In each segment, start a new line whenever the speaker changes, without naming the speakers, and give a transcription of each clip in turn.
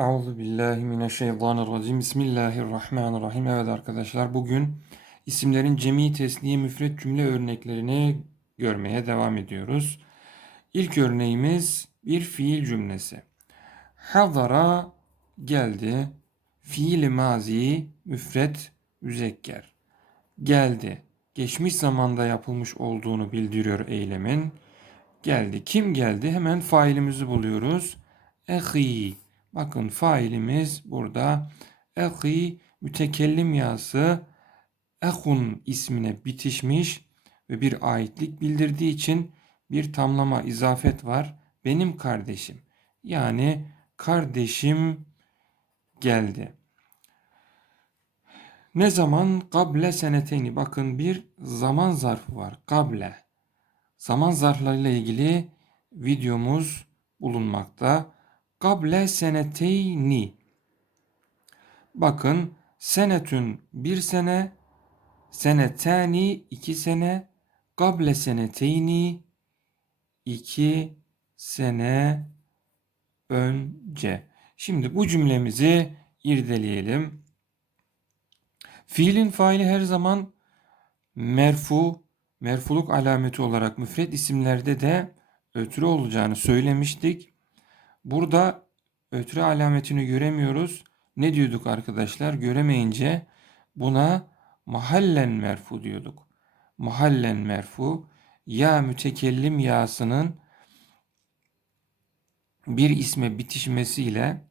Euzu billahi mineşşeytanirracim. Bismillahirrahmanirrahim. Evet arkadaşlar bugün isimlerin cemi tesniye müfret cümle örneklerini görmeye devam ediyoruz. İlk örneğimiz bir fiil cümlesi. Hadara geldi. Fiil mazi müfret müzekker. Geldi. Geçmiş zamanda yapılmış olduğunu bildiriyor eylemin. Geldi. Kim geldi? Hemen failimizi buluyoruz. Ehi. Bakın failimiz burada. Ehi mütekellim yası ehun ismine bitişmiş ve bir aitlik bildirdiği için bir tamlama izafet var. Benim kardeşim. Yani kardeşim geldi. Ne zaman? Kable seneteyni. Bakın bir zaman zarfı var. Kable. Zaman zarflarıyla ilgili videomuz bulunmakta. Kable seneteyni. Bakın senetün bir sene, senetani iki sene, kable seneteyni iki sene önce. Şimdi bu cümlemizi irdeleyelim. Fiilin faili her zaman merfu, merfuluk alameti olarak müfret isimlerde de ötürü olacağını söylemiştik. Burada ötürü alametini göremiyoruz. Ne diyorduk arkadaşlar? Göremeyince buna mahallen merfu diyorduk. Mahallen merfu ya mütekellim yasının bir isme bitişmesiyle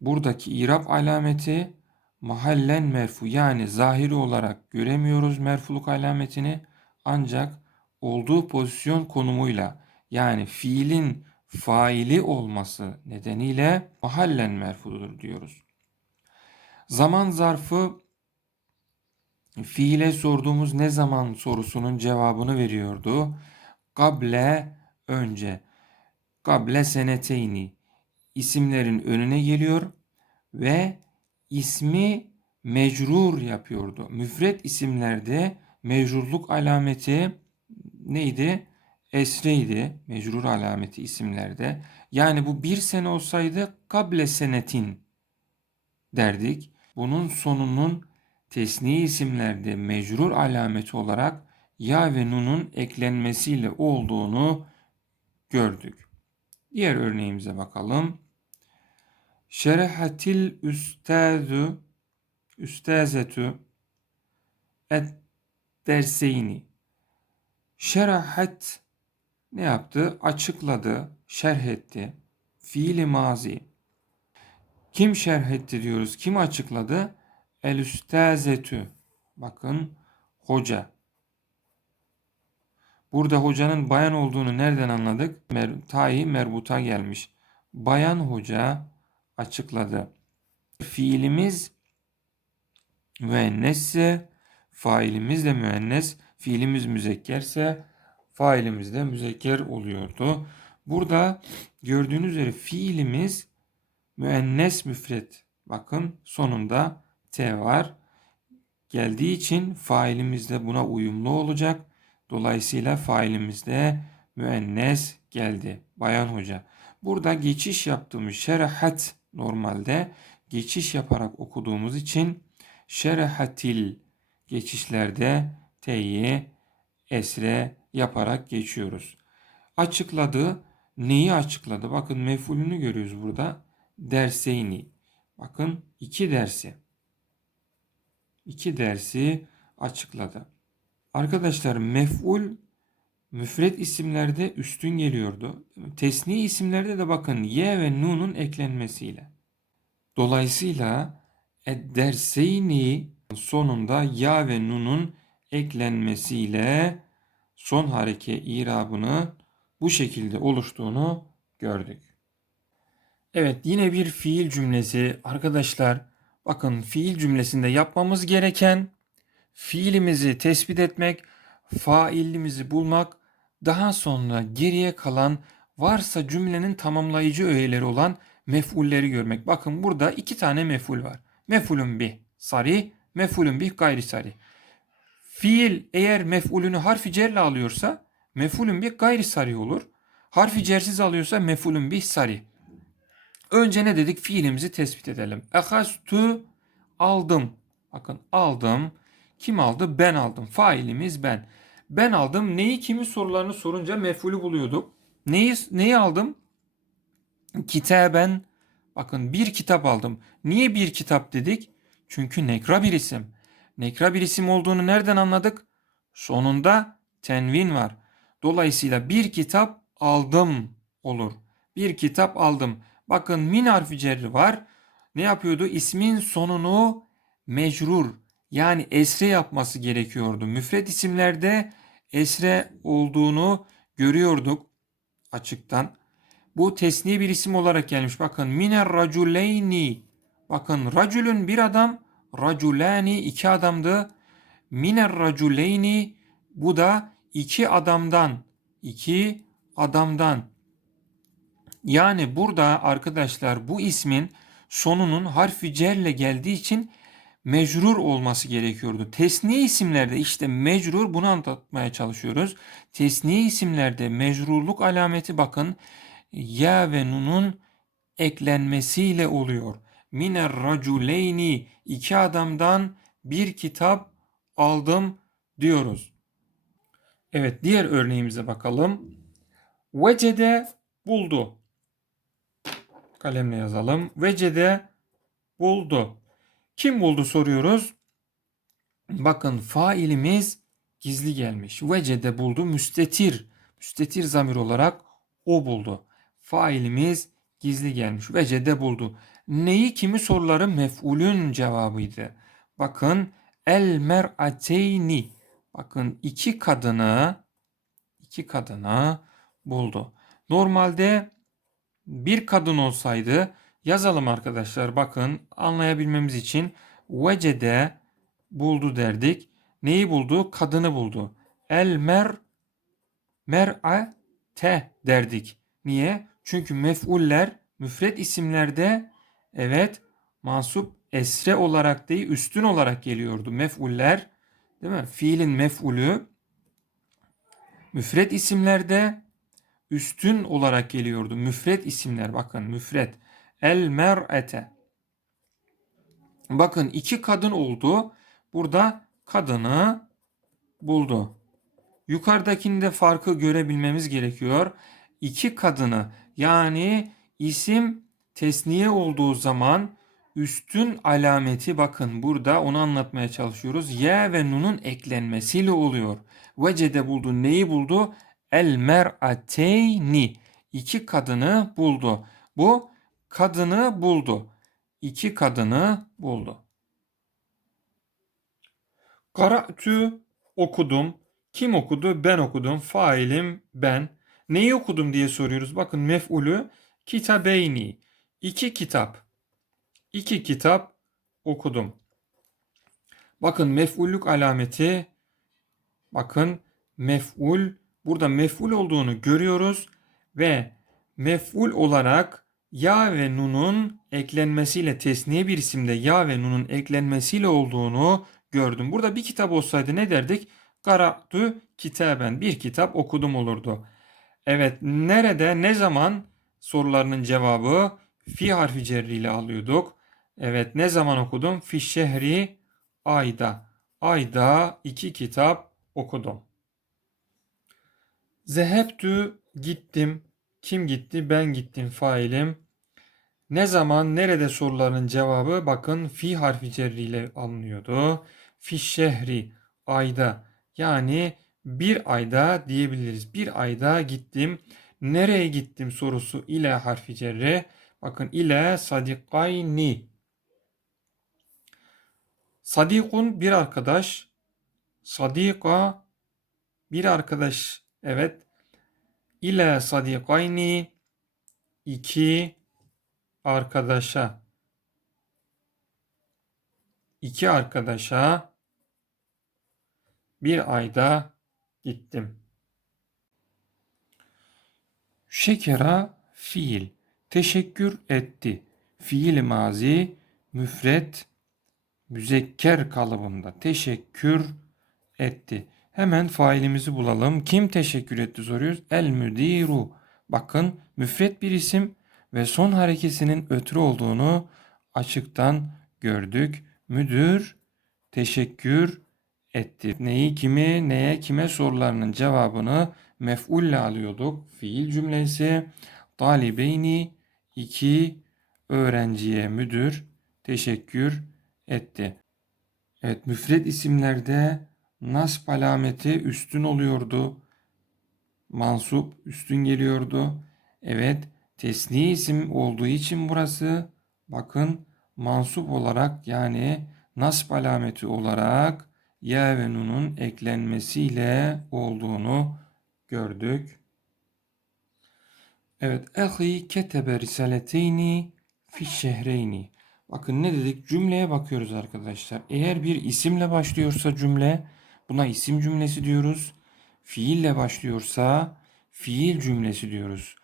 buradaki irab alameti mahallen merfu yani zahiri olarak göremiyoruz merfuluk alametini ancak olduğu pozisyon konumuyla yani fiilin faili olması nedeniyle mahallen merfudur diyoruz. Zaman zarfı fiile sorduğumuz ne zaman sorusunun cevabını veriyordu. Kable önce. Kable seneteyni isimlerin önüne geliyor ve ismi mecrur yapıyordu. Müfret isimlerde mecrurluk alameti neydi? Esreydi. Mecrur alameti isimlerde. Yani bu bir sene olsaydı kable senetin derdik. Bunun sonunun tesni isimlerde mecrur alameti olarak ya ve nunun eklenmesiyle olduğunu gördük. Diğer örneğimize bakalım. Şerehatil üstazü üstazetu et derseyni. Şerahat ne yaptı? Açıkladı, şerh etti. Fiili mazi. Kim şerh etti diyoruz? Kim açıkladı? El üstazetü. Bakın hoca. Burada hocanın bayan olduğunu nereden anladık? Mer tayi merbuta gelmiş. Bayan hoca açıkladı. Fiilimiz müennesse, failimiz de müennes, fiilimiz müzekkerse failimiz de müzekker oluyordu. Burada gördüğünüz üzere fiilimiz müennes müfret. Bakın sonunda T var. Geldiği için failimiz de buna uyumlu olacak. Dolayısıyla failimiz de müennes geldi. Bayan hoca. Burada geçiş yaptığımız şerahat normalde geçiş yaparak okuduğumuz için şerahatil geçişlerde T'yi esre yaparak geçiyoruz. Açıkladı. Neyi açıkladı? Bakın mefulünü görüyoruz burada. Derseyni. Bakın iki dersi. İki dersi açıkladı. Arkadaşlar mef'ul müfret isimlerde üstün geliyordu. Tesni isimlerde de bakın ye ve nunun eklenmesiyle. Dolayısıyla ed-derseyni sonunda ya ve nunun eklenmesiyle son hareke irabını bu şekilde oluştuğunu gördük. Evet yine bir fiil cümlesi arkadaşlar. Bakın fiil cümlesinde yapmamız gereken fiilimizi tespit etmek, failimizi bulmak, daha sonra geriye kalan varsa cümlenin tamamlayıcı öğeleri olan mef'ulleri görmek. Bakın burada iki tane mef'ul var. Mef'ulün bih sari, mef'ulün bih gayri sari. Fiil eğer mef'ulünü harfi cerle alıyorsa mef'ulün bih gayri sari olur. Harfi cersiz alıyorsa mef'ulün bih sari. Önce ne dedik? Fiilimizi tespit edelim. Ehastu aldım. Bakın aldım. Kim aldı? Ben aldım. Failimiz ben. Ben aldım. Neyi kimi sorularını sorunca mef'ulü buluyorduk. Neyi, neyi aldım? Kitaben. Bakın bir kitap aldım. Niye bir kitap dedik? Çünkü nekra bir isim. Nekra bir isim olduğunu nereden anladık? Sonunda tenvin var. Dolayısıyla bir kitap aldım olur. Bir kitap aldım. Bakın min harfi cerri var. Ne yapıyordu? İsmin sonunu mecrur yani esre yapması gerekiyordu. Müfret isimlerde esre olduğunu görüyorduk açıktan. Bu tesniye bir isim olarak gelmiş. Bakın miner raculeyni. Bakın racülün bir adam, raculani iki adamdı. Miner raculeyni bu da iki adamdan. iki adamdan. Yani burada arkadaşlar bu ismin sonunun harfi cerle geldiği için mecrur olması gerekiyordu. Tesniye isimlerde işte mecrur bunu anlatmaya çalışıyoruz. Tesniye isimlerde mecrurluk alameti bakın ya ve nunun eklenmesiyle oluyor. Miner raculeyni iki adamdan bir kitap aldım diyoruz. Evet diğer örneğimize bakalım. Vecede buldu. Kalemle yazalım. Vecede buldu. Kim buldu soruyoruz. Bakın failimiz gizli gelmiş. Vecede buldu müstetir. Müstetir zamir olarak o buldu. Failimiz gizli gelmiş. Vecede buldu. Neyi kimi soruları mef'ulün cevabıydı. Bakın el mer'ateyni. Bakın iki kadını iki kadına buldu. Normalde bir kadın olsaydı yazalım arkadaşlar. Bakın anlayabilmemiz için vecede buldu derdik. Neyi buldu? Kadını buldu. El mer mer'a te derdik. Niye? Çünkü mef'uller müfret isimlerde evet mansup esre olarak değil üstün olarak geliyordu. Mef'uller değil mi? Fiilin mef'ulü müfret isimlerde üstün olarak geliyordu. Müfret isimler bakın müfret. El mer'ete. Bakın iki kadın oldu. Burada kadını buldu. Yukarıdakinde farkı görebilmemiz gerekiyor. İki kadını yani isim tesniye olduğu zaman üstün alameti bakın burada onu anlatmaya çalışıyoruz. Y ve nunun eklenmesiyle oluyor. Vecede buldu. Neyi buldu? El mer'ateyni. İki kadını buldu. Bu kadını buldu. İki kadını buldu. Kara'tü okudum. Kim okudu? Ben okudum. Failim ben. Neyi okudum diye soruyoruz. Bakın mef'ulü kitabeyni. İki kitap. İki kitap okudum. Bakın mef'ullük alameti bakın mef'ul burada mef'ul olduğunu görüyoruz ve mef'ul olarak ya ve nunun eklenmesiyle tesniye bir isimde ya ve nunun eklenmesiyle olduğunu gördüm. Burada bir kitap olsaydı ne derdik? Karatu kitaben bir kitap okudum olurdu. Evet nerede ne zaman sorularının cevabı fi harfi cerri ile alıyorduk. Evet ne zaman okudum? Fi şehri ayda. Ayda iki kitap okudum. Zehebtü gittim. Kim gitti? Ben gittim failim. Ne zaman, nerede soruların cevabı bakın fi harfi cerri ile alınıyordu. Fi şehri ayda yani bir ayda diyebiliriz. Bir ayda gittim. Nereye gittim sorusu ile harfi cerri. Bakın ile sadikayni. Sadikun bir arkadaş. Sadika bir arkadaş. Evet. İle sadikayni iki arkadaşa. iki arkadaşa bir ayda gittim. Şekera fiil. Teşekkür etti. Fiil mazi müfret müzekker kalıbında teşekkür etti. Hemen failimizi bulalım. Kim teşekkür etti soruyoruz. El müdiru. Bakın müfret bir isim ve son harekesinin ötürü olduğunu açıktan gördük. Müdür teşekkür etti. Neyi kimi neye kime sorularının cevabını mef'ulle alıyorduk. Fiil cümlesi talibeyni iki öğrenciye müdür teşekkür etti. Evet müfret isimlerde nasb alameti üstün oluyordu. Mansup üstün geliyordu. Evet tesni isim olduğu için burası bakın mansup olarak yani nasb alameti olarak ya ve nunun eklenmesiyle olduğunu gördük. Evet, ehi ketebe risaleteyni fi şehreyni. Bakın ne dedik? Cümleye bakıyoruz arkadaşlar. Eğer bir isimle başlıyorsa cümle, buna isim cümlesi diyoruz. Fiille başlıyorsa fiil cümlesi diyoruz.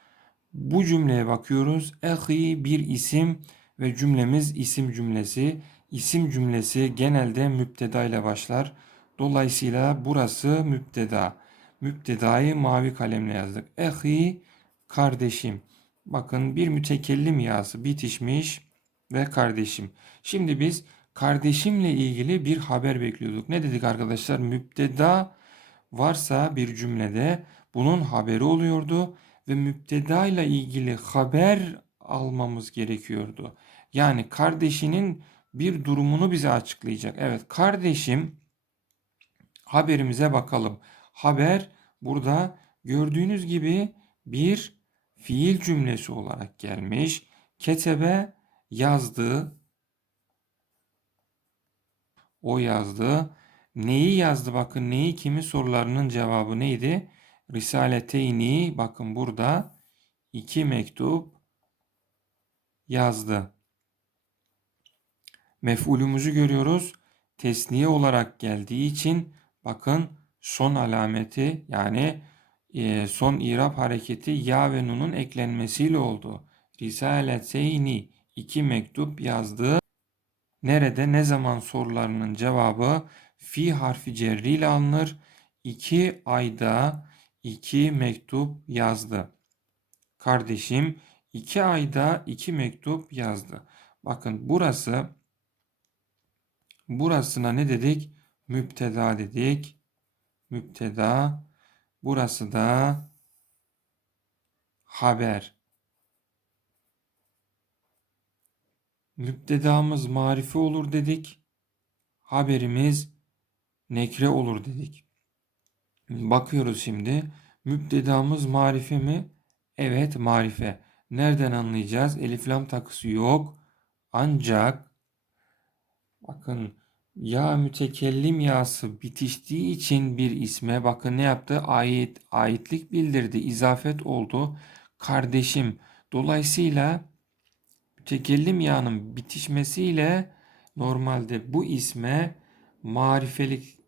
Bu cümleye bakıyoruz. Ehi bir isim ve cümlemiz isim cümlesi. İsim cümlesi genelde müpteda ile başlar. Dolayısıyla burası müpteda. Müptedayı mavi kalemle yazdık. Ehi kardeşim. Bakın bir mütekellim yası bitişmiş ve kardeşim. Şimdi biz kardeşimle ilgili bir haber bekliyorduk. Ne dedik arkadaşlar? Müpteda varsa bir cümlede bunun haberi oluyordu ve müpteda ile ilgili haber almamız gerekiyordu. Yani kardeşinin bir durumunu bize açıklayacak. Evet kardeşim haberimize bakalım. Haber burada gördüğünüz gibi bir fiil cümlesi olarak gelmiş. Ketebe yazdı. O yazdı. Neyi yazdı? Bakın neyi kimi sorularının cevabı neydi? Risaleteyni bakın burada iki mektup yazdı. Mef'ulümüzü görüyoruz. Tesniye olarak geldiği için bakın son alameti yani son irap hareketi ya ve nunun eklenmesiyle oldu. Risaleteyni iki mektup yazdı. Nerede ne zaman sorularının cevabı fi harfi cerri ile alınır. İki ayda iki mektup yazdı. Kardeşim iki ayda iki mektup yazdı. Bakın burası burasına ne dedik? Müpteda dedik. Müpteda. Burası da haber. Müptedamız marife olur dedik. Haberimiz nekre olur dedik. Bakıyoruz şimdi. Müptedamız marife mi? Evet marife. Nereden anlayacağız? Elif lam takısı yok. Ancak bakın ya mütekellim yası bitiştiği için bir isme bakın ne yaptı? Ait, aitlik bildirdi. izafet oldu. Kardeşim. Dolayısıyla mütekellim yağının bitişmesiyle normalde bu isme marifelik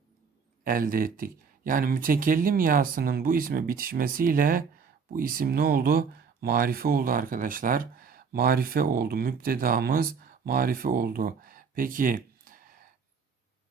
elde ettik. Yani mütekellim yağsının bu isme bitişmesiyle bu isim ne oldu? Marife oldu arkadaşlar. Marife oldu. Müptedamız marife oldu. Peki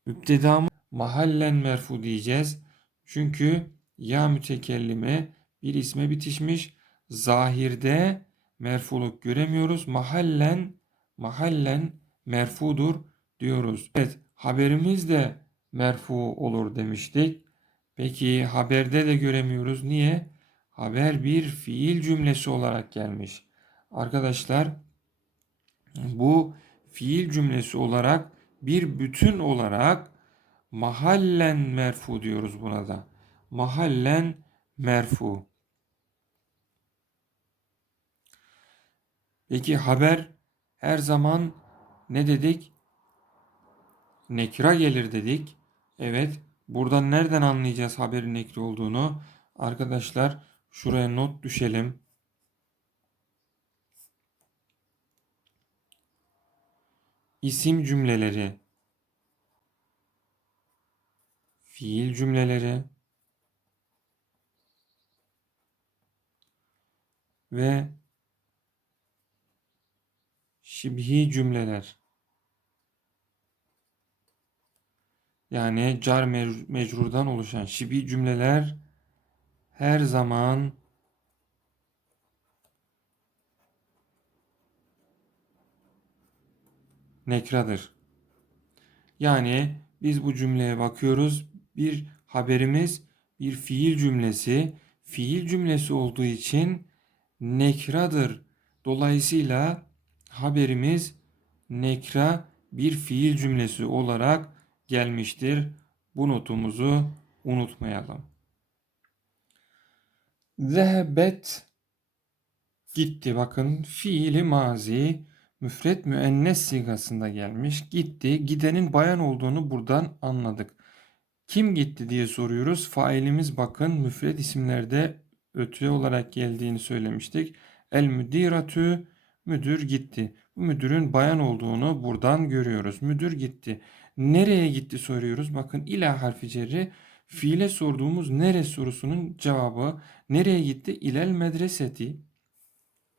müptedamız mahallen merfu diyeceğiz. Çünkü ya mütekellime bir isme bitişmiş. Zahirde merfuluk göremiyoruz. Mahallen mahallen merfudur diyoruz. Evet haberimiz de merfu olur demiştik. Peki haberde de göremiyoruz. Niye? Haber bir fiil cümlesi olarak gelmiş. Arkadaşlar bu fiil cümlesi olarak bir bütün olarak mahallen merfu diyoruz buna da. Mahallen merfu. Peki haber her zaman ne dedik? Nekra gelir dedik. Evet. Buradan nereden anlayacağız haberin nekri olduğunu? Arkadaşlar şuraya not düşelim. İsim cümleleri, fiil cümleleri ve şibhi cümleler. yani car mecrurdan oluşan şibi cümleler her zaman nekradır. Yani biz bu cümleye bakıyoruz. Bir haberimiz bir fiil cümlesi. Fiil cümlesi olduğu için nekradır. Dolayısıyla haberimiz nekra bir fiil cümlesi olarak gelmiştir. Bu notumuzu unutmayalım. Zehebet gitti. Bakın fiili mazi müfret müennes sigasında gelmiş. Gitti. Gidenin bayan olduğunu buradan anladık. Kim gitti diye soruyoruz. Failimiz bakın müfret isimlerde ötüye olarak geldiğini söylemiştik. El müdiratü müdür gitti. Bu müdürün bayan olduğunu buradan görüyoruz. Müdür gitti. Nereye gitti soruyoruz. Bakın ila harfi cerri fiile sorduğumuz nere sorusunun cevabı nereye gitti? İlel medreseti.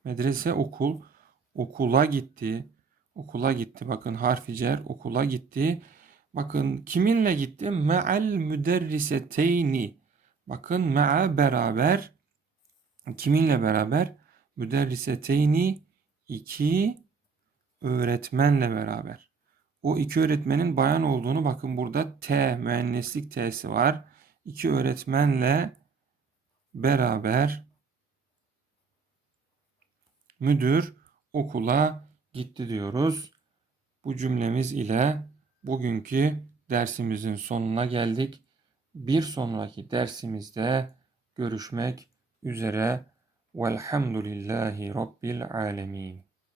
Medrese okul. Okula gitti. Okula gitti. Bakın harfi cer okula gitti. Bakın kiminle gitti? Me'al müderriseteyni. Bakın me'a beraber. Kiminle beraber? Müderriseteyni iki öğretmenle beraber. O iki öğretmenin bayan olduğunu bakın burada T müenneslik T'si var. İki öğretmenle beraber müdür okula gitti diyoruz. Bu cümlemiz ile bugünkü dersimizin sonuna geldik. Bir sonraki dersimizde görüşmek üzere. Velhamdülillahi Rabbil alemin.